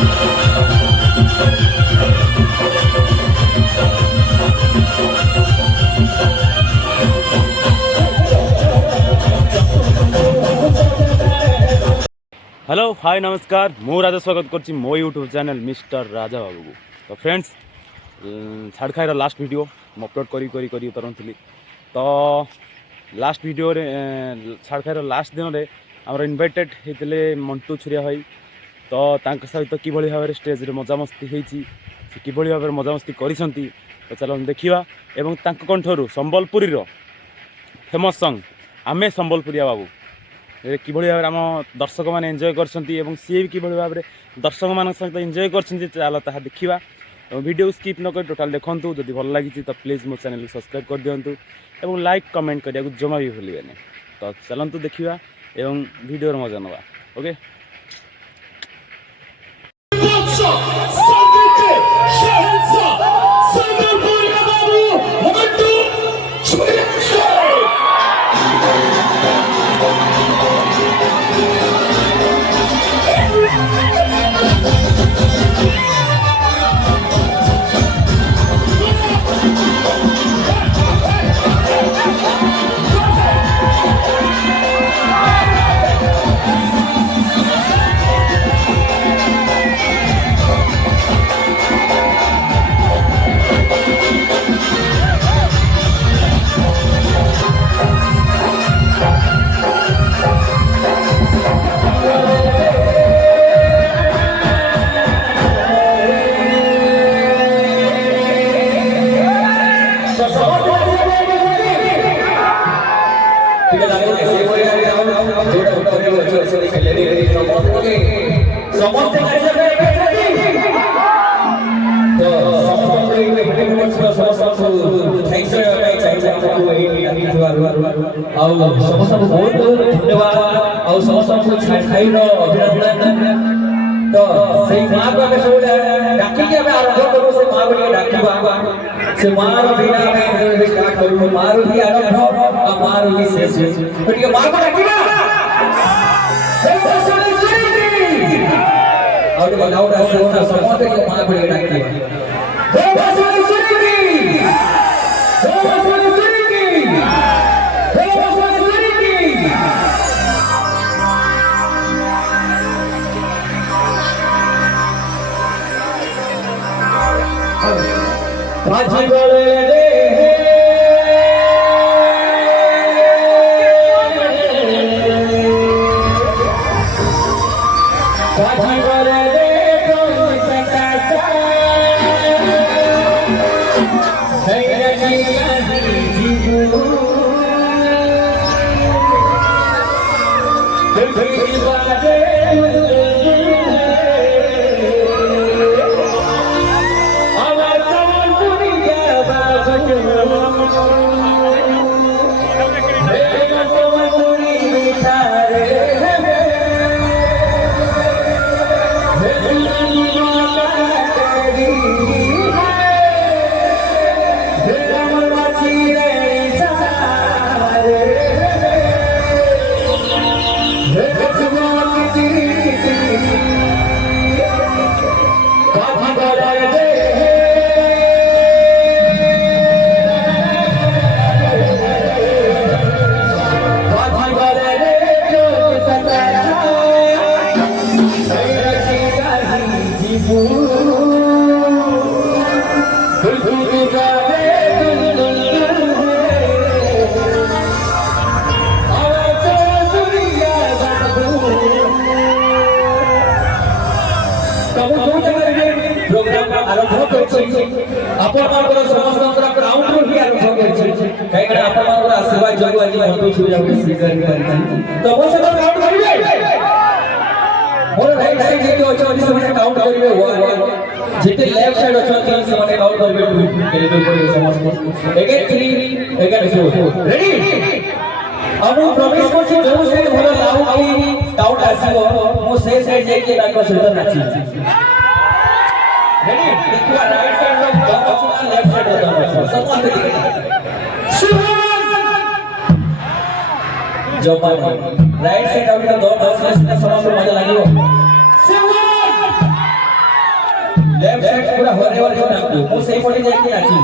Hello hi नमस्कार मु राजा स्वागत कर मो YouTube channel mister Raja Babu को। तो फ्रेंड्स छाड़खाईर लास्ट वीडियो मैं अपलोड करी उतरती तो लास्ट वीडियो रे छाड़खाईर लास्ट दिन में आमर इनवाइटेड होते मंटू छुरिया भाई। तो तांक सहित कि भाव में स्टेज रे मजामस्ती होती कि भाव में मजामस्ती करिसंती। तो चलो देखा एवं तांक कंठरू संबलपुरी फेमस सॉन्ग आमे संबलपुरिया बाबू कि भाव आम दर्शक मैंने एंजॉय कर सी कि भाव में दर्शक मान सहित एंजॉय कर चलो ताहा देखा वीडियो स्किप न कर टोटाल देखूँ। जदि भल लगी तो प्लीज़ मो चैनल को सब्सक्राइब कर दिंतु और लाइक कमेंट करिया जमा भी भूलें। तो चलतु देखा एवं वीडियो मजा नवा ओके। समस्त बहुत धन्यवाद और समस्त छाड़खाईर अभिनंदन। तो से माँ को सब डाकिक आरंभ करूँ से माँ को डाक से मार बिना स्टार्ट करूँ मार ही आरंभ और मार ही शेष तो माँ को डाकिबा और लाउड से समस्त के माँ को डाकिबा काजी बोले रे काजी बोले रे कोई सकासा है रजी जीवू दिल बाजे आशीर्वाद जो आज तो वो सब काउंट करिवे मोर राइट साइड जेके अछि से काउंट करिवे 1 जेके लेफ्ट साइड अछि से काउंट करिवे 2 केले तो करिवे समस्त अगेन 3 अगेन 4 रेडी अब प्रवेश को जो साइड भलो लाउ की काउंट आसीबो मो से साइड जेके ताको सहित नाची रेडी देखिबा राइट साइड में दम अछि लेफ्ट साइड में दम अछि समस्त जब राइट साइड अभी दो 10 समस्त मजा लागिबो लेफ्ट साइड पूरा होने वाले छो हमको मु सही पटे जाई के नाची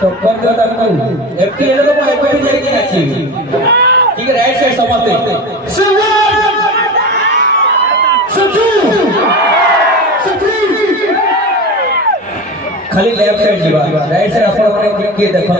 तो कर दो हमको एफटी ले तो मैं पटे जाई के नाची ठीक है राइट साइड समझते खाली लेफ्ट साइड जीवा राइट साइड आपण आपण के देखो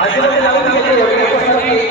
ଆଜି ମୋତେ ଲାଗୁଛି କେତେ